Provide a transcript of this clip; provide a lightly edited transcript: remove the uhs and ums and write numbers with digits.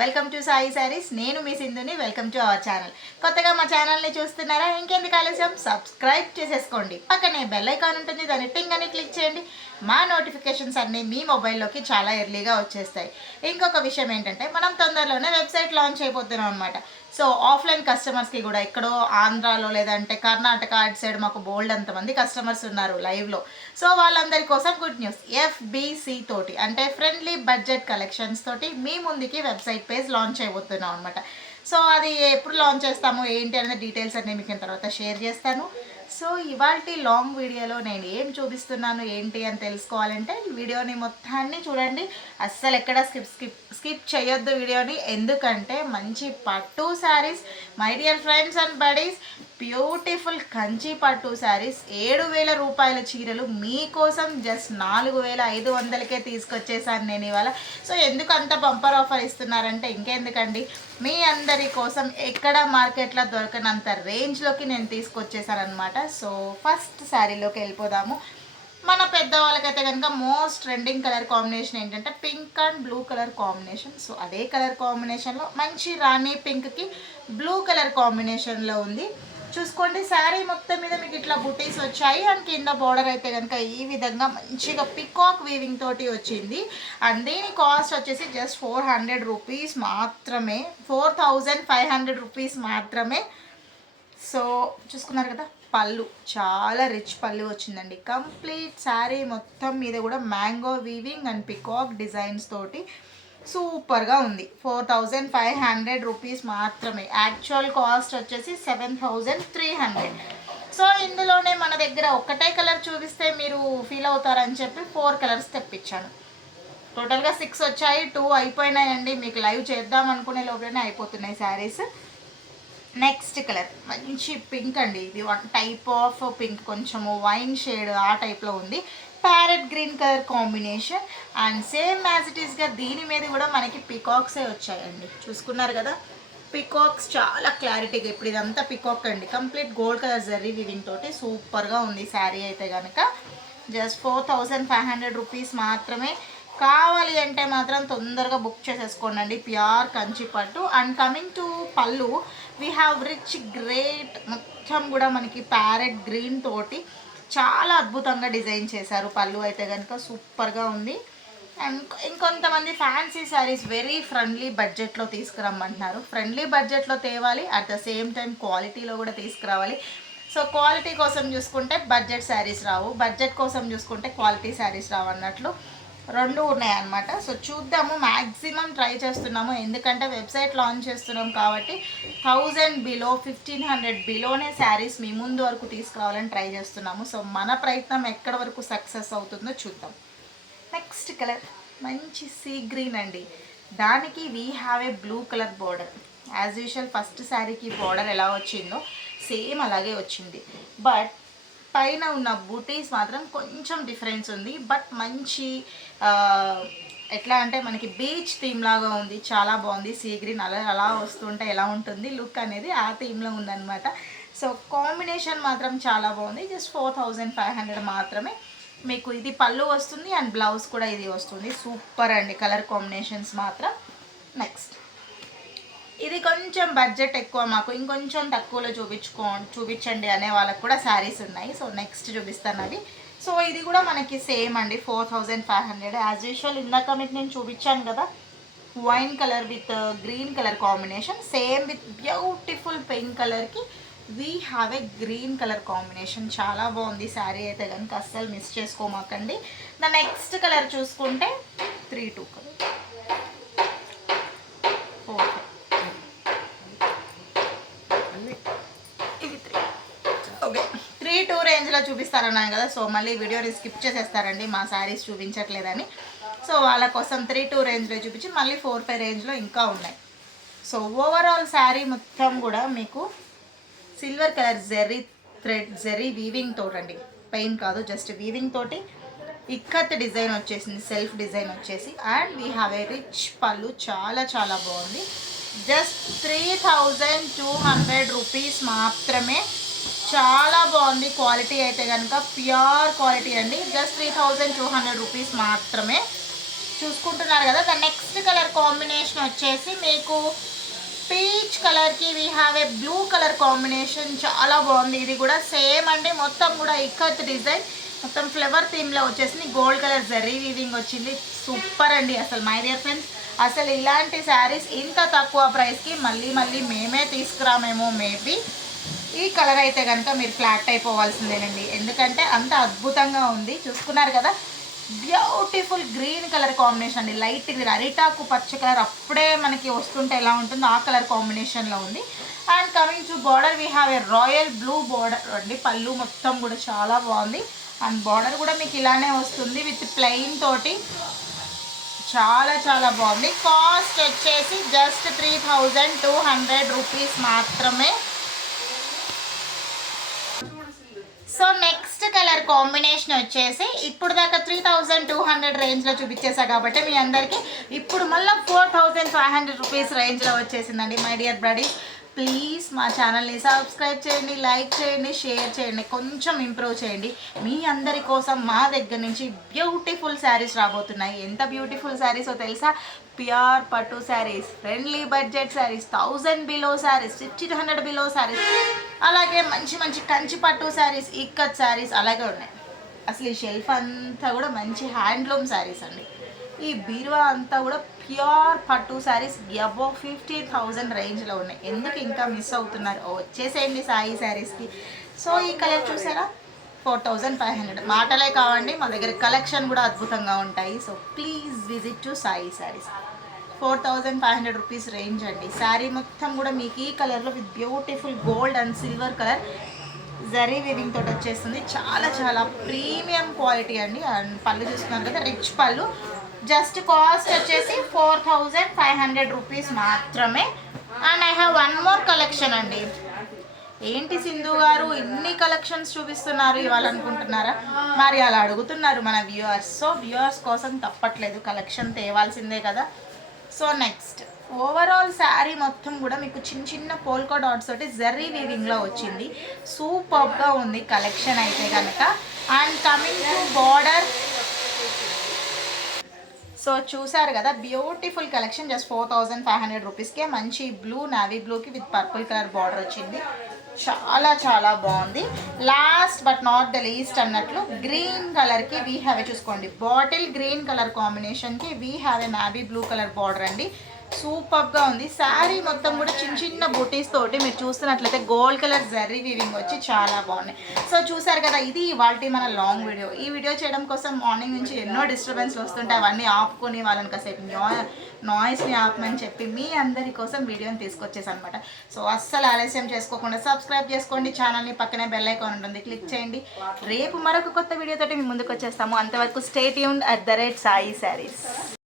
Welcome to Sai sarees. నేను మీ సింధుని. Welcome to our channel. కొత్తగా మా ఛానల్ని చూస్తున్నారా? ఇంకెందుకు ఆలస్యం, సబ్స్క్రైబ్ చేసేసుకోండి. పక్కనే బెల్ ఐకాన్ ఉంటుంది, దాన్ని టింగ్ అని క్లిక్ చేయండి. మా నోటిఫికేషన్స్ అన్నీ మీ మొబైల్లోకి చాలా ఎర్లీగా వచ్చేస్తాయి. ఇంకొక విషయం ఏంటంటే, మనం తొందరలోనే వెబ్సైట్ లాంచ్ అయిపోతున్నాం అనమాట. సో ఆఫ్లైన్ కస్టమర్స్కి కూడా ఎక్కడో ఆంధ్రాలో లేదంటే కర్ణాటక అటు సైడ్ మాకు బోల్డ్ అంతమంది కస్టమర్స్ ఉన్నారు లైవ్లో. సో వాళ్ళందరి కోసం గుడ్ న్యూస్. FBC తోటి అంటే ఫ్రెండ్లీ బడ్జెట్ కలెక్షన్స్ తోటి మీ ముందుకి వెబ్సైట్ పేజ్ లాంచ్ అయిపోతున్నాం అనమాట. సో అది ఎప్పుడు లాంచ్ చేస్తాము ఏంటి అనేది డీటెయిల్స్ అన్నీ మీకు తర్వాత షేర్ చేస్తాను. సో ఇవాల్టి లాంగ్ వీడియోలో నేను ఏం చూపిస్తున్నాను ఏంటి అని తెలుసుకోవాలంటే వీడియోని మొత్తాన్ని చూడండి. అస్సలు ఎక్కడ స్కిప్ చేయొద్దు వీడియోని. ఎందుకంటే మంచి పట్టు saris, my dear friends and buddies, beautiful Kanchi పట్టు శారీస్, 7,000 రూపాయల చీరలు మీకోసం జస్ట్ 4,500కే తీసుకొచ్చేసాను నేను ఇవాళ. సో ఎందుకు అంత బంపర్ ఆఫర్ ఇస్తున్నారంటే ఇంకెందుకండి, మీ అందరి కోసం ఎక్కడ మార్కెట్లో దొరకనంత రేంజ్లోకి నేను తీసుకొచ్చేసాను అనమాట. సో ఫస్ట్ శారీలోకి వెళ్ళిపోదాము. మన పెద్దవాళ్ళకైతే కనుక మోస్ట్ ట్రెండింగ్ కలర్ కాంబినేషన్ ఏంటంటే pink and blue colour combination. So అదే కలర్ కాంబినేషన్లో మంచి రాణి పింక్కి బ్లూ కలర్ కాంబినేషన్లో ఉంది. చూసుకోండి, శారీ మొత్తం మీద మీకు ఇట్లా బుటీస్ వచ్చాయి అండ్ కింద బార్డర్ అయితే కనుక ఈ విధంగా మంచిగా పికాక్ వీవింగ్ తోటి వచ్చింది. అండ్ దీని కాస్ట్ వచ్చేసి జస్ట్ 400 రూపీస్ మాత్రమే, 4,500 రూపీస్ మాత్రమే. సో చూసుకున్నారు కదా, పళ్ళు చాలా రిచ్ పళ్ళు వచ్చిందండి. కంప్లీట్ శారీ మొత్తం మీద కూడా mango weaving and peacock designs తోటి సూపర్గా ఉంది. 4,500 రూపీస్ మాత్రమే. యాక్చువల్ కాస్ట్ వచ్చేసి 7,300. సో ఇందులోనే మన దగ్గర ఒకటే కలర్ చూపిస్తే మీరు ఫీల్ అవుతారని చెప్పి 4 కలర్స్ తెప్పించాను. టోటల్గా 6 వచ్చాయి, 2 అయిపోయినాయండి. మీకు లైవ్ చేద్దాం అనుకునే లోపలనే అయిపోతున్నాయి శారీస్. నెక్స్ట్ కలర్ మంచి పింక్ అండి. ఇది వన్ టైప్ ఆఫ్ పింక్, కొంచెము వైన్ షేడ్ ఆ టైప్లో ఉంది. Parrot green colour combination and same as it ఈస్గా దీని మీద కూడా మనకి పికాక్సే వచ్చాయండి. చూసుకున్నారు కదా, పికాక్స్ చాలా క్లారిటీగా. ఇప్పుడు ఇదంతా పికాక్ అండి, complete gold colour zari weaving తోటి సూపర్గా ఉంది శారీ అయితే కనుక. జస్ట్ 4,500 రూపీస్ మాత్రమే. కావాలి అంటే మాత్రం తొందరగా బుక్ చేసేసుకోండి. ప్యూర్ కంచి పట్టు. అండ్ కమింగ్ టు పళ్ళు, వీ హ్యావ్ రిచ్ గ్రేట్, మొత్తం కూడా మనకి ప్యారెట్ గ్రీన్ తోటి చాలా అద్భుతంగా డిజైన్ చేశారు. పళ్ళు అయితే కనుక సూపర్గా ఉంది. అండ్ ఇంకొంతమంది ఫ్యాన్సీ శారీస్ వెరీ ఫ్రెండ్లీ బడ్జెట్లో తీసుకురమ్మంటున్నారు. ఫ్రెండ్లీ బడ్జెట్లో తేవాలి, అట్ ద సేమ్ టైం క్వాలిటీలో కూడా తీసుకురావాలి. సో క్వాలిటీ కోసం చూసుకుంటే బడ్జెట్ శారీస్ రావు, బడ్జెట్ కోసం చూసుకుంటే క్వాలిటీ శారీస్ రావు అన్నట్లు రెండు ఉన్నాయన్నమాట. సో చూద్దాము, మ్యాక్సిమం ట్రై చేస్తున్నాము. ఎందుకంటే వెబ్సైట్ లాంచ్ చేస్తున్నాం కాబట్టి 1000 బిలో, 1500 బిలోనే శారీస్ మీ ముందు వరకు తీసుకురావాలని ట్రై చేస్తున్నాము. సో మన ప్రయత్నం ఎక్కడ వరకు సక్సెస్ అవుతుందో చూద్దాం. నెక్స్ట్ కలర్ మంచి సీ గ్రీన్ అండి. దానికి we have A blue colour border. As usual first శారీకి బార్డర్ ఎలా వచ్చిందో సేమ్ అలాగే వచ్చింది. బట్ పైన ఉన్న బూటీస్ మాత్రం కొంచెం డిఫరెన్స్ ఉంది. బట్ మంచి ఎట్లా అంటే మనకి బీచ్ థీమ్ లాగా ఉంది, చాలా బాగుంది. సీ గ్రీన్ అలా వస్తుంటే ఎలా ఉంటుంది లుక్ అనేది ఆ థీమ్లో ఉందన్నమాట. సో కాంబినేషన్ మాత్రం చాలా బాగుంది. జస్ట్ 4,500 మాత్రమే. మీకు ఇది పళ్ళు వస్తుంది అండ్ బ్లౌజ్ కూడా ఇది వస్తుంది. సూపర్ అండి కలర్ కాంబినేషన్స్ మాత్రం. నెక్స్ట్ ఇది కొంచెం బడ్జెట్ ఎక్కువ, మాకు ఇంకొంచెం తక్కువలో చూపించండి అనే వాళ్ళకి కూడా శారీస్ ఉన్నాయి. సో నెక్స్ట్ చూపిస్తాను అవి. సో ఇది కూడా మనకి సేమ్ అండి, 4,500 యాజ్ యూజువల్. ఇందాక మీకు నేను చూపించాను కదా, wine colour with green colour combination, same with beautiful pink కలర్కి we have a green colour combination. చాలా బాగుంది శారీ అయితే కనుక, అస్సలు మిస్ చేసుకోమాకండి. ద నెక్స్ట్ కలర్ చూసుకుంటే 3-2 కలర్, 4 ఓకే 3-2 రేంజ్లో చూపిస్తారన్నాను కదా. సో మళ్ళీ వీడియోని స్కిప్ చేసేస్తారండి మా శారీస్ చూపించట్లేదని. సో వాళ్ళ కోసం 3-2 రేంజ్లో చూపించి మళ్ళీ 4-5 రేంజ్లో ఇంకా ఉన్నాయి. సో ఓవరాల్ శారీ మొత్తం కూడా మీకు సిల్వర్ కలర్ జెర్రీ వీవింగ్ తోటండి, పెయిన్ కాదు జస్ట్ వీవింగ్ తోటి ఇక్కత్ డిజైన్ వచ్చేసింది, సెల్ఫ్ డిజైన్ వచ్చేసి. And we have a rich pallu, చాలా చాలా బాగుంది. జస్ట్ 3,200 రూపీస్ మాత్రమే. చాలా బాగుంది క్వాలిటీ అయితే కనుక, ప్యూర్ క్వాలిటీ అండి. జస్ట్ 3,200 రూపీస్ మాత్రమే. చూసుకుంటున్నారు కదా. ద నెక్స్ట్ కలర్ కాంబినేషన్ వచ్చేసి మీకు పీచ్ కలర్కి we have A blue colour combination. చాలా బాగుంది. ఇది కూడా సేమ్ అండి, మొత్తం కూడా ఇక్కత్ డిజైన్, మొత్తం ఫ్లవర్ థీమ్లో వచ్చేసింది. గోల్డ్ కలర్ జరీ వీవింగ్ వచ్చింది. సూపర్ అండి అసలు. మై డియర్ ఫ్రెండ్స్, అసలు ఇలాంటి శారీస్ ఇంత తక్కువ ప్రైస్కి మళ్ళీ మళ్ళీ మేమే తీసుకురామేమో మేబీ. ఈ కలర్ అయితే కనుక మీరు ఫ్లాట్ అయిపోవాల్సిందేనండి, ఎందుకంటే అంత అద్భుతంగా ఉంది. చూసుకున్నారు కదా, బ్యూటిఫుల్ గ్రీన్ కలర్ కాంబినేషన్ అండి. లైట్ గ్రీన్, అరిటాకు పచ్చ కలర్ అప్పుడే మనకి వస్తుంటే ఎలా ఉంటుందో ఆ కలర్ కాంబినేషన్లో ఉంది. And coming to border we have A royal blue border అండి. పళ్ళు మొత్తం కూడా చాలా బాగుంది. అండ్ బార్డర్ కూడా మీకు ఇలానే వస్తుంది విత్ ప్లెయిన్ తోటి. చాలా చాలా బాగుంది. కాస్ట్ వచ్చేసి జస్ట్ 3200 రూపీస్ మాత్రమే. సో నెక్స్ట్ కలర్ కాంబినేషన్ వచ్చేసి ఇప్పుడు దాకా 3200 రేంజ్లో చూపించేసా కాబట్టి మీ అందరికీ ఇప్పుడు మళ్ళీ 4500 రూపీస్ రేంజ్లో వచ్చేసిందండి. మై డియర్ బ్రడీస్, ప్లీజ్ మా ఛానల్ని సబ్స్క్రైబ్ చేయండి, లైక్ చేయండి, షేర్ చేయండి, కొంచెం ఇంప్రూవ్ చేయండి. మీ అందరి కోసం మా దగ్గర నుంచి బ్యూటిఫుల్ శారీస్ రాబోతున్నాయి. ఎంత బ్యూటిఫుల్ శారీసో తెలుసా? ప్యూర్ పట్టు saris, friendly budget saris, 1000 below saris, 1500 below saris, అలాగే మంచి మంచి కంచి పట్టు శారీస్, ఇక్కత్ శారీస్ అలాగే ఉన్నాయి. అసలు ఈ షెల్ఫ్ అంతా కూడా మంచి హ్యాండ్లూమ్ శారీస్ అండి. ఈ బీరువా అంతా కూడా ప్యూర్ పట్టు శారీస్ అబౌవ్ 50,000 రేంజ్లో ఉన్నాయి. ఎందుకు ఇంకా మిస్ అవుతున్నారు? వచ్చేసేయండి సాయి శారీస్కి. సో ఈ కలర్ చూసారా, 4500. మాటలే కావండి, మా దగ్గర కలెక్షన్ కూడా అద్భుతంగా ఉంటాయి. So please visit to Sai saris. 4500 rupees range అండి. శారీ మొత్తం కూడా మీకు ఈ కలర్లో with beautiful gold and silver colour zari weaving తోటి వచ్చేస్తుంది. చాలా చాలా ప్రీమియం క్వాలిటీ అండి. అండ్ పళ్ళు చూస్తున్నారు కదా, రిచ్ పళ్ళు. జస్ట్ కాస్ట్ వచ్చేసి 4500 రూపీస్ మాత్రమే. And I have one more collection అండి. ఏంటి సింధు గారు ఇన్ని కలెక్షన్స్ చూపిస్తున్నారు ఇవాళ అనుకుంటున్నారా? మరి అలా అడుగుతున్నారు మన వ్యూవర్స్. సో వ్యూవర్స్ కోసం తప్పట్లేదు, కలెక్షన్ తేవాల్సిందే కదా. సో నెక్స్ట్ ఓవరాల్ శారీ మొత్తం కూడా మీకు చిన్న చిన్న పోల్కా డాట్స్ తోటి జరీ వీవింగ్లో వచ్చింది. సూపర్గా ఉంది కలెక్షన్ అయితే కనుక. And coming to border, so చూసారు కదా, బ్యూటిఫుల్ కలెక్షన్. జస్ట్ 4500 రూపీస్కే మంచి బ్లూ, నావీ బ్లూకి విత్ పర్పుల్ కలర్ బార్డర్ వచ్చింది. చాలా చాలా బాగుంది. Last but not the least అన్నట్లు గ్రీన్ కలర్కి వీ హ్యావ్ చూసుకోండి, బాటిల్ గ్రీన్ కలర్ కాంబినేషన్కి we have a navy blue colour border అండి. సూపర్గా ఉంది. శారీ మొత్తం కూడా చిన్న చిన్న బుటీస్ తోటి మీరు చూస్తున్నట్లయితే గోల్డ్ కలర్ జరీ వీవింగ్ వచ్చి చాలా బాగున్నాయి. సో చూసారు కదా, ఇది ఇవాల్టి మన లాంగ్ వీడియో. ఈ వీడియో చేయడం కోసం మార్నింగ్ నుంచి ఎన్నో డిస్టర్బెన్స్లు వస్తుంటాయి, అవన్నీ ఆపుకొని వాళ్ళని కాసేపు నాయిస్ని ఆపమని చెప్పి మీ అందరి కోసం వీడియోని తీసుకొచ్చేసి అనమాట. సో అస్సలు ఆలస్యం చేసుకోకుండా సబ్స్క్రైబ్ చేసుకోండి ఛానల్ని, పక్కనే బెల్ ఐకాన్ ఉంటుంది, క్లిక్ చేయండి. రేపు మరొక కొత్త వీడియోతోటి మీ ముందుకు వచ్చేస్తాము. అంతవరకు స్టే ట్యూన్డ్ @ సాయి శారీస్.